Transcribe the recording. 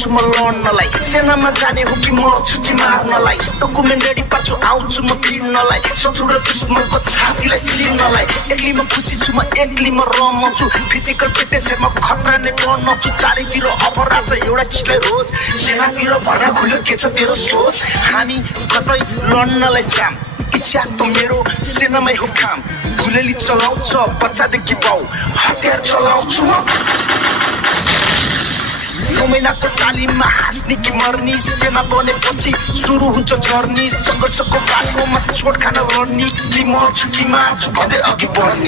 आउँछु म लड्नलाई सेनामा जाने हो कि म छुट्टी मार्नलाई डकुमेन्ट रेडी पाछु आउँछु म तिर्नलाई शत्रु र दुश्मनको छातीलाई चिर्नलाई एक्लीमा खुसी छु म एक्लीमा रमाउँछु फिजिकल फिटनेसमा खतरा नै बनाउँछु चारैतिर अपराध छ एउटा चिजलाई रोज सेनातिर भरा खुल्यो के छ तेरो सोच हामी कतै लड्नलाई जाम इच्छा त मेरो सेनामै हो काम गुलेली चलाउँछ बच्चादेखि बाउ हतियार चलाउँछु म 9 महिनाको तालिममा हाँस्ने कि मर्नी सेना बनेपछि सुरु हुन्छ जर्नी सङ्घर्षको बाटोमा चोट खान लड्ने कि मर्छु कि मार्छु भन्दै अघि बढ्ने